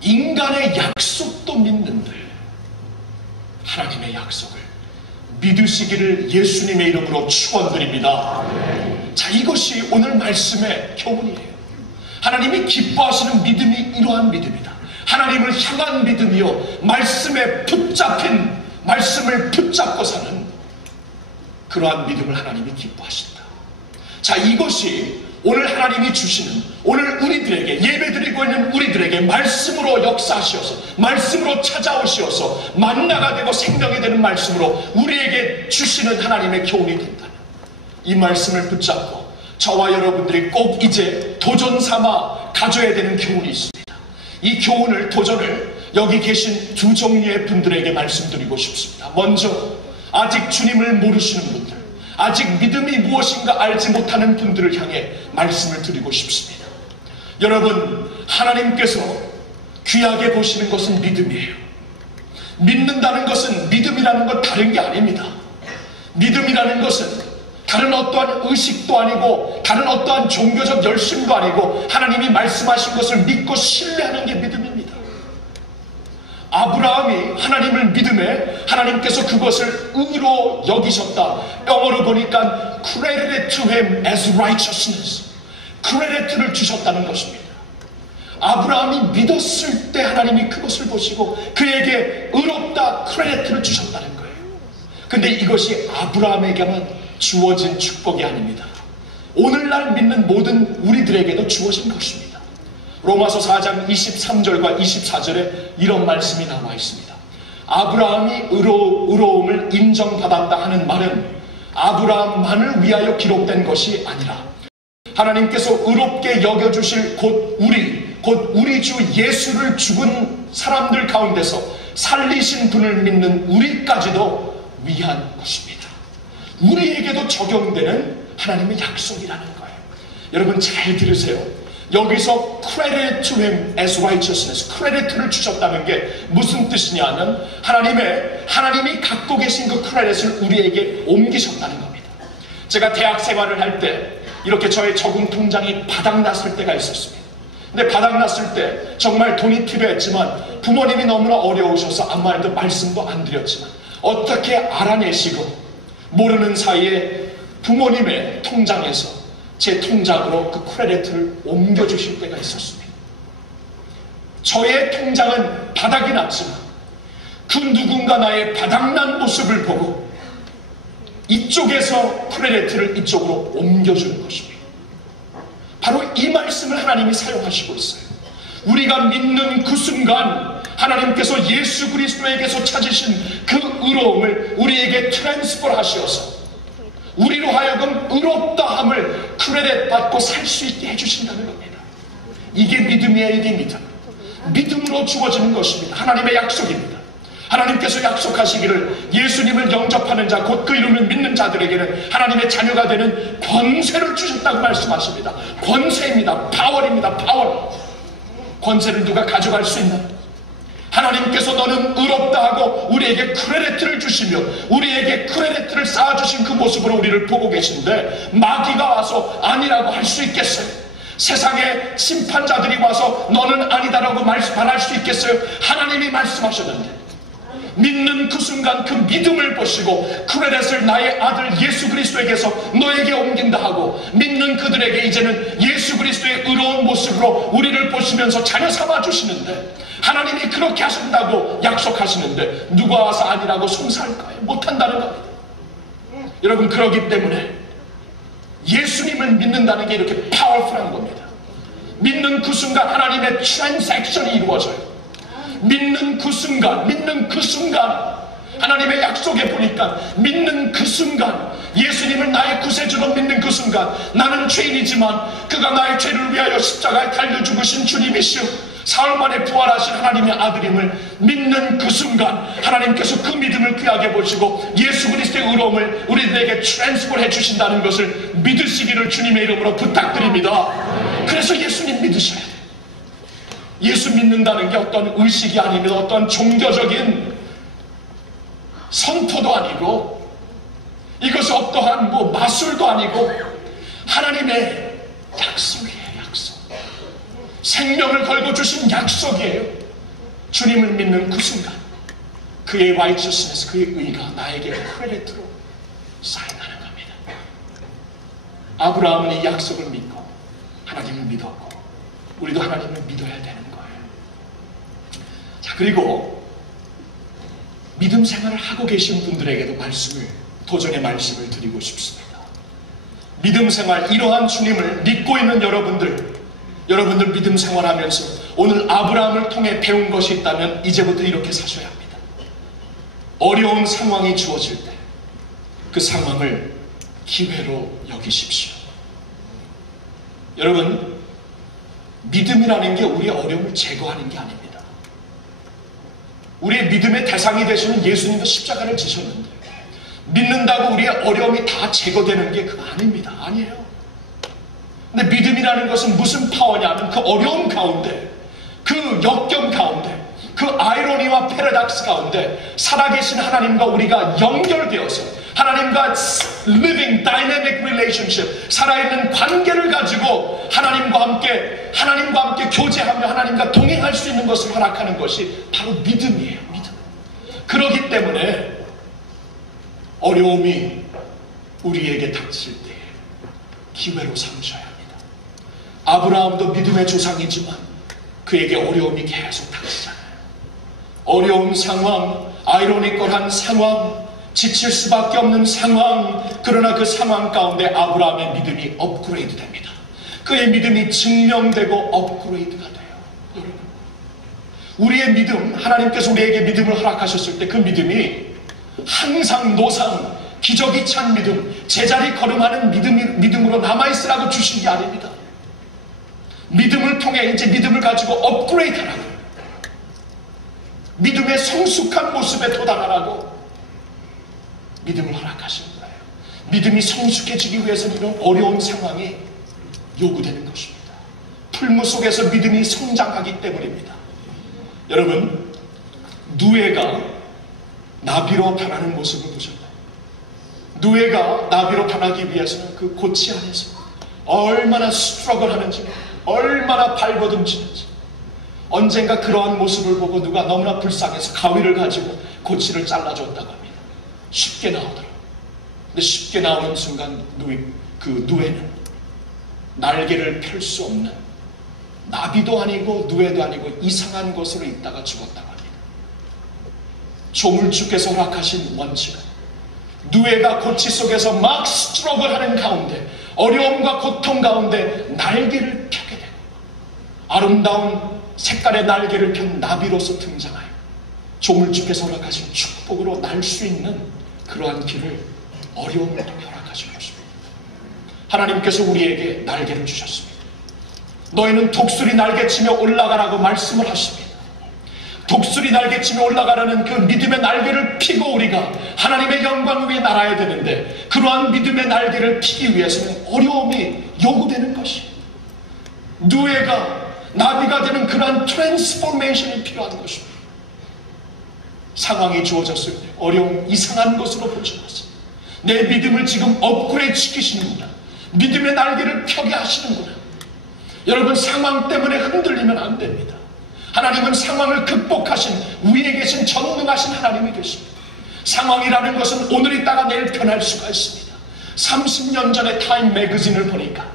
인간의 약속도 믿는데 하나님의 약속을 믿으시기를 예수님의 이름으로 축원드립니다. 자, 이것이 오늘 말씀의 교훈이에요. 하나님이 기뻐하시는 믿음이 이러한 믿음이다. 하나님을 향한 믿음이요, 말씀에 붙잡힌, 말씀을 붙잡고 사는 그러한 믿음을 하나님이 기뻐하신다. 자, 이것이 오늘 하나님이 주시는, 오늘 우리들에게, 예배드리고 있는 우리들에게 말씀으로 역사하시어서, 말씀으로 찾아오시어서 만나가 되고 생명이 되는 말씀으로 우리에게 주시는 하나님의 교훈이 된다면, 이 말씀을 붙잡고 저와 여러분들이 꼭 이제 도전 삼아 가져야 되는 교훈이 있습니다. 이 교훈을, 도전을 여기 계신 두 종류의 분들에게 말씀드리고 싶습니다. 먼저 아직 주님을 모르시는 분들, 아직 믿음이 무엇인가 알지 못하는 분들을 향해 말씀을 드리고 싶습니다. 여러분, 하나님께서 귀하게 보시는 것은 믿음이에요. 믿는다는 것은, 믿음이라는 건 다른 게 아닙니다. 믿음이라는 것은 다른 어떠한 의식도 아니고, 다른 어떠한 종교적 열심도 아니고, 하나님이 말씀하신 것을 믿고 신뢰하는 게 믿음입니다. 아브라함이 하나님을 믿음에 하나님께서 그것을 의로 여기셨다. 영어로 보니까 credited to him as righteousness, 크레디트를 주셨다는 것입니다. 아브라함이 믿었을 때 하나님이 그것을 보시고 그에게 의롭다, 크레디트를 주셨다는 거예요. 근데 이것이 아브라함에게만 주어진 축복이 아닙니다. 오늘날 믿는 모든 우리들에게도 주어진 것입니다. 로마서 4장 23절과 24절에 이런 말씀이 나와 있습니다. 아브라함이 의로움을 인정받았다 하는 말은 아브라함만을 위하여 기록된 것이 아니라 하나님께서 의롭게 여겨주실 곧 우리 주 예수를 죽은 사람들 가운데서 살리신 분을 믿는 우리까지도 위한 것입니다. 우리에게도 적용되는 하나님의 약속이라는 거예요. 여러분 잘 들으세요. 여기서 credit to him as righteousness, 크레디트를 주셨다는 게 무슨 뜻이냐 하면 하나님이 갖고 계신 그 크레디트를 우리에게 옮기셨다는 겁니다. 제가 대학 생활을 할 때 이렇게 저의 저금 통장이 바닥났을 때가 있었습니다. 근데 바닥났을 때 정말 돈이 필요했지만 부모님이 너무나 어려우셔서 아무 말도 말씀도 안 드렸지만 어떻게 알아내시고 모르는 사이에 부모님의 통장에서 제 통장으로 그 크레디트를 옮겨주실 때가 있었습니다. 저의 통장은 바닥이 났지만 그 누군가 나의 바닥난 모습을 보고 이쪽에서 크레디트를 이쪽으로 옮겨주는 것입니다. 바로 이 말씀을 하나님이 사용하시고 있어요. 우리가 믿는 그 순간 하나님께서 예수 그리스도에게서 찾으신 그 의로움을 우리에게 트랜스퍼 하시어서 우리로 하여금 의롭다함을 크레딧 받고 살 수 있게 해주신다는 겁니다. 이게 믿음이에요. 이게 믿음으로 주어지는 것입니다. 하나님의 약속입니다. 하나님께서 약속하시기를 예수님을 영접하는 자, 곧 그 이름을 믿는 자들에게는 하나님의 자녀가 되는 권세를 주셨다고 말씀하십니다. 권세입니다. 파워입니다. 파워. 권세를 누가 가져갈 수 있나? 하나님께서 너는 의롭다 하고 우리에게 크레디트를 주시며 우리에게 크레디트를 쌓아주신 그 모습으로 우리를 보고 계신데 마귀가 와서 아니라고 할 수 있겠어요? 세상의 심판자들이 와서 너는 아니다라고 말할 수 있겠어요? 하나님이 말씀하셨는데 믿는 그 순간 그 믿음을 보시고 크레딧을 나의 아들 예수 그리스도에게서 너에게 옮긴다 하고 믿는 그들에게 이제는 예수 그리스도의 의로운 모습으로 우리를 보시면서 자녀 삼아 주시는데 하나님이 그렇게 하신다고 약속하시는데 누가 와서 아니라고 송사할까요? 못한다는 겁니다. 여러분 그러기 때문에 예수님을 믿는다는 게 이렇게 파워풀한 겁니다. 믿는 그 순간 하나님의 트랜잭션이 이루어져요. 믿는 그 순간 하나님의 약속에 보니까 믿는 그 순간 예수님을 나의 구세주로 믿는 그 순간 나는 죄인이지만 그가 나의 죄를 위하여 십자가에 달려 죽으신 주님이시오 사흘 만에 부활하신 하나님의 아들임을 믿는 그 순간 하나님께서 그 믿음을 귀하게 보시고 예수 그리스도의 의로움을 우리들에게 트랜스퍼 해주신다는 것을 믿으시기를 주님의 이름으로 부탁드립니다. 그래서 예수님 믿으셔야 돼요. 예수 믿는다는 게 어떤 의식이 아닙니다. 어떤 종교적인 선포도 아니고 이것이 어떠한 마술도 아니고 하나님의 약속이에요. 약속. 생명을 걸고 주신 약속이에요. 주님을 믿는 그 순간 그의 righteousness, 그의 의가 나에게 크레딧으로 쌓여가는 겁니다. 아브라함은 이 약속을 믿고 하나님을 믿었고 우리도 하나님을 믿어야 되는 거예요. 자, 그리고 믿음 생활을 하고 계신 분들에게도 도전의 말씀을 드리고 싶습니다. 믿음 생활, 이러한 주님을 믿고 있는 여러분들 믿음 생활하면서 오늘 아브라함을 통해 배운 것이 있다면 이제부터 이렇게 사셔야 합니다. 어려운 상황이 주어질 때 그 상황을 기회로 여기십시오. 여러분, 믿음이라는 게 우리의 어려움을 제거하는 게 아닙니다. 우리의 믿음의 대상이 되시는 예수님도 십자가를 지셨는데 믿는다고 우리의 어려움이 다 제거되는 게 그거 아닙니다. 아니에요. 근데 믿음이라는 것은 무슨 파워냐면 그 어려움 가운데, 그 역경 가운데, 그 아이러니와 패러닥스 가운데 살아계신 하나님과 우리가 연결되어서 하나님과 living dynamic relationship, 살아있는 관계를 가지고 하나님과 함께 교제하며 하나님과 동행할 수 있는 것을 허락하는 것이 바로 믿음이에요. 믿음. 그렇기 때문에 어려움이 우리에게 닥칠 때 기회로 삼으셔야 합니다. 아브라함도 믿음의 조상이지만 그에게 어려움이 계속 닥치잖아요. 어려운 상황, 아이러니컬한 상황, 지칠 수밖에 없는 상황, 그러나 그 상황 가운데 아브라함의 믿음이 업그레이드 됩니다. 그의 믿음이 증명되고 업그레이드가 돼요. 여러분, 우리의 믿음, 하나님께서 우리에게 믿음을 허락하셨을 때 그 믿음이 항상 노상, 기적이 찬 믿음, 제자리 걸음하는 믿음으로 남아있으라고 주신 게 아닙니다. 믿음을 통해 이제 믿음을 가지고 업그레이드 하라고, 믿음의 성숙한 모습에 도달하라고 믿음을 허락하신 거예요. 믿음이 성숙해지기 위해서는 이런 어려운 상황이 요구되는 것입니다. 풀무 속에서 믿음이 성장하기 때문입니다. 여러분, 누에가 나비로 변하는 모습을 보셨나요? 누에가 나비로 변하기 위해서는 그 고치 안에서 얼마나 스트러글 하는지, 얼마나 발버둥치는지, 언젠가 그러한 모습을 보고 누가 너무나 불쌍해서 가위를 가지고 고치를 잘라줬다고 합니다. 쉽게 나오더라고요. 근데 쉽게 나오는 순간 누에는 날개를 펼 수 없는, 나비도 아니고 누에도 아니고 이상한 곳으로 있다가 죽었다고 합니다. 조물주께서 허락하신 원칙은 누에가 고치 속에서 막 스트러글 하는 가운데, 어려움과 고통 가운데 날개를 펴게 되고 아름다운 색깔의 날개를 편 나비로서 등장하여 조물주께서 허락하신 축복으로 날 수 있는 그러한 길을 어려움을 통해 허락하신 것입니다. 하나님께서 우리에게 날개를 주셨습니다. 너희는 독수리 날개치며 올라가라고 말씀을 하십니다. 독수리 날개치며 올라가라는 그 믿음의 날개를 피고 우리가 하나님의 영광 위에 날아야 되는데, 그러한 믿음의 날개를 피기 위해서는 어려움이 요구되는 것입니다. 누에가 나비가 되는 그러한 트랜스포메이션이 필요한 것입니다. 상황이 주어졌을 때 어려움, 이상한 것으로 보지 마세요. 내 믿음을 지금 업그레이드 시키시는구나, 믿음의 날개를 펴게 하시는구나. 여러분, 상황 때문에 흔들리면 안 됩니다. 하나님은 상황을 극복하신 위에 계신 전능하신 하나님이 계십니다. 상황이라는 것은 오늘 있다가 내일 변할 수가 있습니다. 30년 전에 타임 매거진을 보니까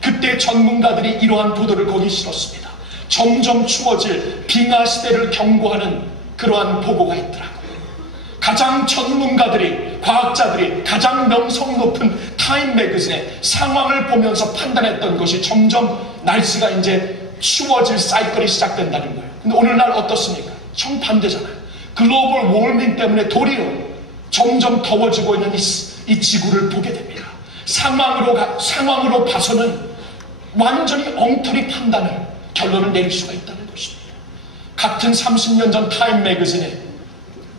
그때 전문가들이 이러한 보도를 거기 실었습니다. 점점 추워질 빙하 시대를 경고하는 그러한 보고가 있더라고요. 가장 전문가들이, 과학자들이 가장 명성 높은 타임 매거진의 상황을 보면서 판단했던 것이 점점 날씨가 이제 추워질 사이클이 시작된다는 거예요. 근데 오늘날 어떻습니까? 정반대잖아요. 글로벌 워밍 때문에 도리어 점점 더워지고 있는 이 지구를 보게 됩니다. 상황으로 봐서는 완전히 엉터리 판단을, 결론을 내릴 수가 있다는 것입니다. 같은 30년 전 타임 매거진에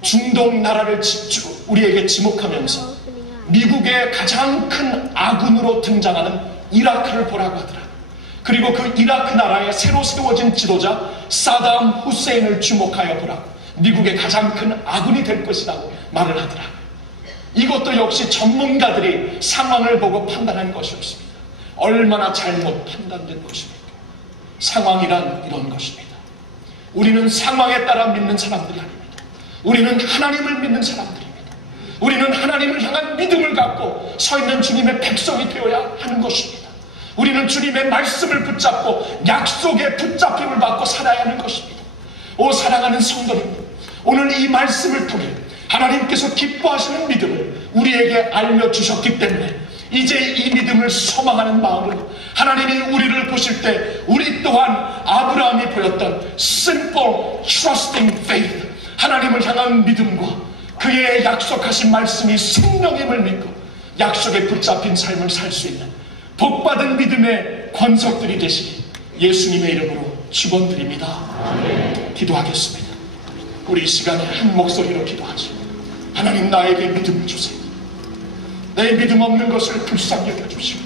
중동 나라를 우리에게 지목하면서 미국의 가장 큰 아군으로 등장하는 이라크를 보라고 하더라. 그리고 그 이라크 나라의 새로 세워진 지도자 사담 후세인을 주목하여 보라고, 미국의 가장 큰 아군이 될 것이라고 말을 하더라고요. 이것도 역시 전문가들이 상황을 보고 판단한 것이었습니다. 얼마나 잘못 판단된 것입니까? 상황이란 이런 것입니다. 우리는 상황에 따라 믿는 사람들이 아닙니다. 우리는 하나님을 믿는 사람들입니다. 우리는 하나님을 향한 믿음을 갖고 서 있는 주님의 백성이 되어야 하는 것입니다. 우리는 주님의 말씀을 붙잡고 약속의 붙잡힘을 받고 살아야 하는 것입니다. 오 사랑하는 성도님, 오늘 이 말씀을 통해 하나님께서 기뻐하시는 믿음을 우리에게 알려주셨기 때문에 이제 이 믿음을 소망하는 마음으로 하나님이 우리를 보실 때 우리 또한 아브라함이 보였던 simple trusting faith, 하나님을 향한 믿음과 그의 약속하신 말씀이 생명임을 믿고 약속에 붙잡힌 삶을 살 수 있는 복받은 믿음의 권속들이 되시니 예수님의 이름으로 축원드립니다. 기도하겠습니다. 우리 이 시간에 한 목소리로 기도하죠. 하나님, 나에게 믿음을 주세요. 내 믿음 없는 것을 불쌍히 여겨주시고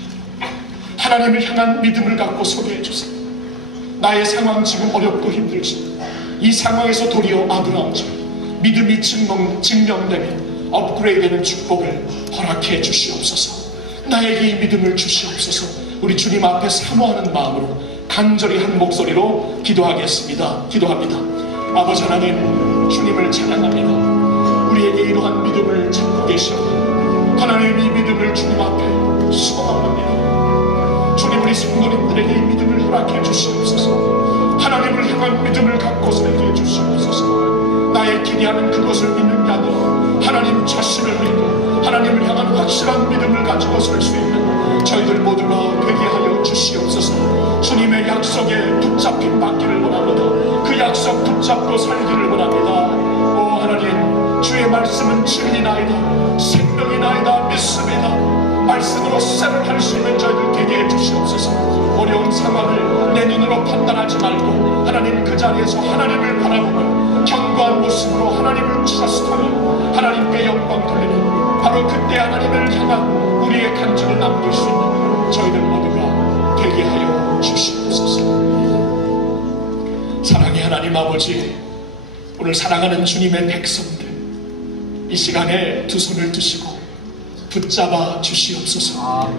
하나님을 향한 믿음을 갖고 소개해 주세요. 나의 상황 지금 어렵고 힘들지, 이 상황에서 도리어 아브라함처럼 믿음이 증명되며 업그레이드되는 축복을 허락해 주시옵소서. 나에게 이 믿음을 주시옵소서. 우리 주님 앞에 사모하는 마음으로 간절히 한 목소리로 기도하겠습니다. 기도합니다. 아버지 하나님, 주님을 찬양합니다. 우리에게 이러한 믿음을 찾고 계시옵니다. 하나님, 이 믿음을 주님 앞에 소망합니다. 주님, 우리 성도님들에게 이 믿음을 허락해 주시옵소서. 하나님을 향한 믿음을 갖고 살게 해 주시옵소서. 나의 기대하는 그것을 믿는 게 아니라 하나님 자신을 믿고 하나님을 향한 확실한 믿음을 가지고 설 수 있는 저희들 모두가 되게 하여 주시옵소서. 주님의 약속에 붙잡힌 받기를 원합니다. 그 약속 붙잡고 살기를 원합니다. 오 하나님, 주의 말씀은 진리나이다, 생명이나이다 믿습니다. 말씀으로 셈을 할 수 있는 저희들 되게 해 주시옵소서. 어려운 상황을 내 눈으로 판단하지 말고 하나님 그 자리에서 하나님을 바라보고 견고한 모습으로 하나님을 트러스트하며 하나님께 영광 돌리는, 바로 그때 하나님을 향한 우리의 간증을 남길 수 있는 저희들 모두가 되게 하여 주시옵소서. 사랑의 하나님 아버지, 오늘 사랑하는 주님의 백성들 이 시간에 두 손을 드시고 붙잡아 주시옵소서.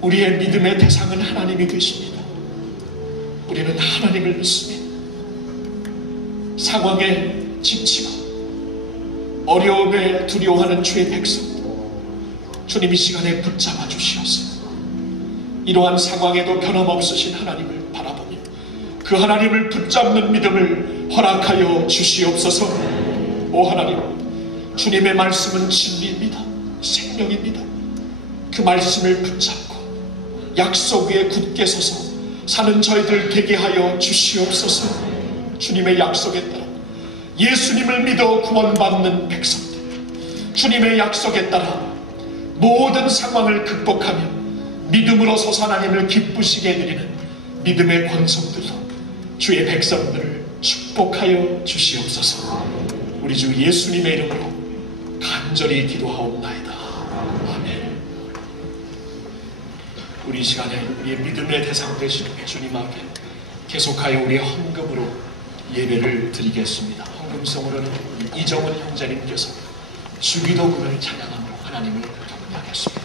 우리의 믿음의 대상은 하나님이 되십니다. 우리는 하나님을 믿습니다. 상황에 지치고 어려움에 두려워하는 주의 백성들, 주님 이 시간에 붙잡아 주시옵소서. 이러한 상황에도 변함없으신 하나님을 바라보며 그 하나님을 붙잡는 믿음을 허락하여 주시옵소서. 오 하나님, 주님의 말씀은 진리입니다. 생명입니다. 그 말씀을 붙잡고 약속 위에 굳게 서서 사는 저희들 되게 하여 주시옵소서. 주님의 약속에 따라 예수님을 믿어 구원받는 백성들, 주님의 약속에 따라 모든 상황을 극복하며 믿음으로 서서 하나님을 기쁘시게 해드리는 믿음의 권속들로 주의 백성들을 축복하여 주시옵소서. 우리 주 예수님의 이름으로 간절히 기도하옵나이다. 아멘. 우리 이 시간에 우리의 믿음의 대상 되신 주님 앞에 계속하여 우리의 헌금으로 예배를 드리겠습니다. 헌금성으로는 이정은 형제님께서 주기도문을 찬양함으로 하나님을 경배하겠습니다.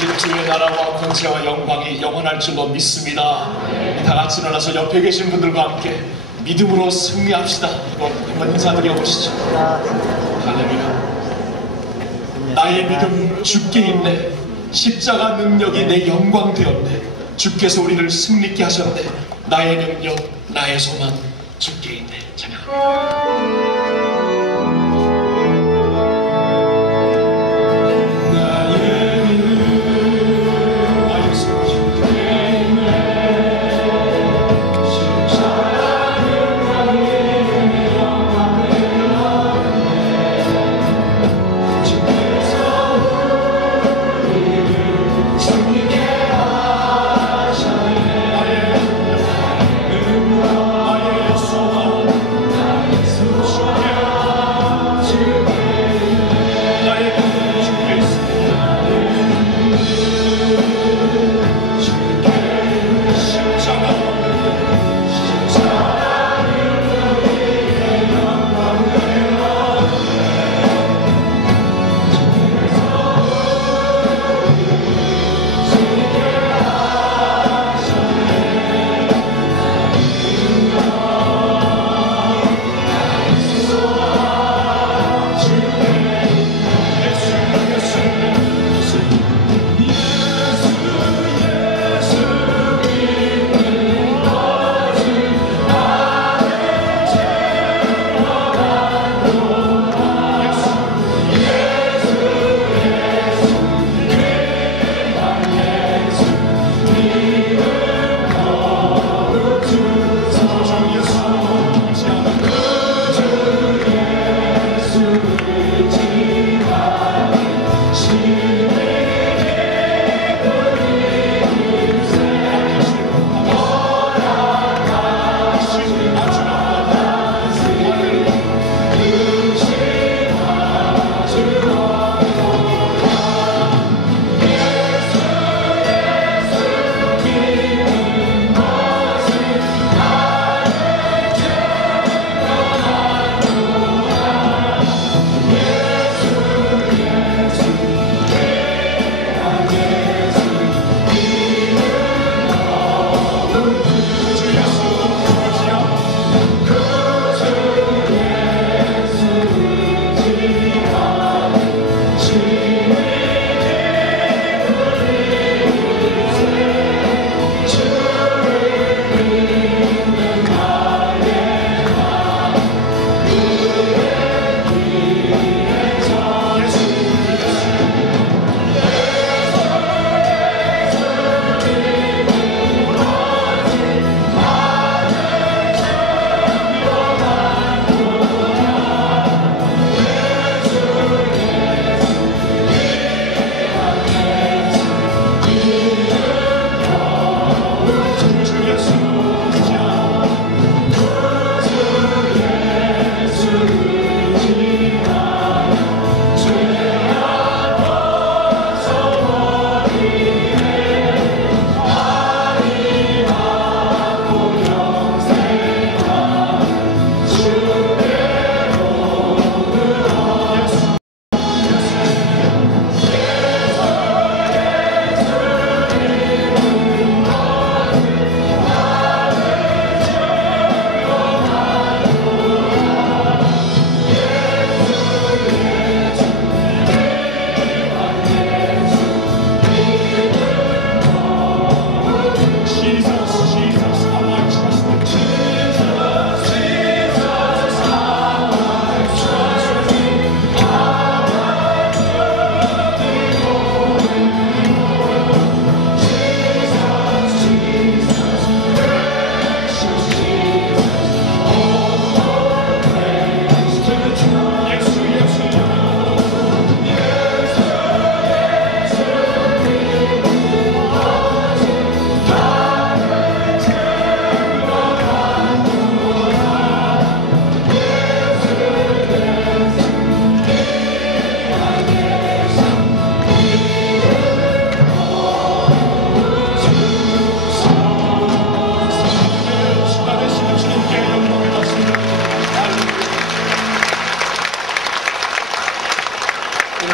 아버지 주의 나라와 권세와 영광이 영원할 줄로 믿습니다. 다 같이 일어나서 옆에 계신 분들과 함께 믿음으로 승리합시다. 이거 한번 인사드려 보시죠. 할렐루야. 나의 믿음 주께 있네. 십자가 능력이 내 영광 되었네. 주께서 우리를 승리케 하셨네. 나의 능력, 나의 소망 주께 있네. 찬양.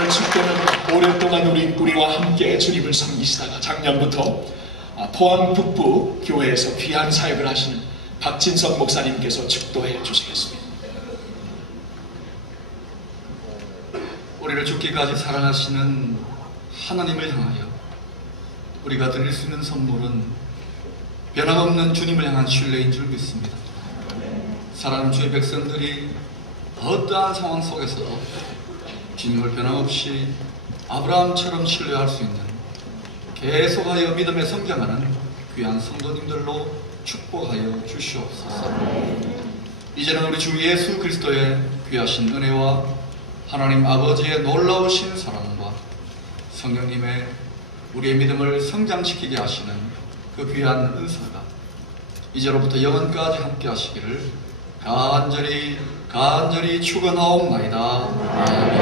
오늘 축도는 오랫동안 우리와 함께 주님을 섬기시다가 작년부터 포항 북부 교회에서 귀한 사역을 하시는 박진석 목사님께서 축도해 주시겠습니다. 우리를 죽기까지 사랑하시는 하나님을 향하여 우리가 드릴 수 있는 선물은 변함없는 주님을 향한 신뢰인 줄 믿습니다. 사랑하는 주의 백성들이 어떠한 상황 속에서도 주님을 변함없이 아브라함처럼 신뢰할 수 있는 계속하여 믿음에 성장하는 귀한 성도님들로 축복하여 주시옵소서. 이제는 우리 주 예수 그리스도의 귀하신 은혜와 하나님 아버지의 놀라우신 사랑과 성령님의 우리의 믿음을 성장시키게 하시는 그 귀한 은사가 이제로부터 영원까지 함께 하시기를 간절히 축원하옵나이다. 아멘.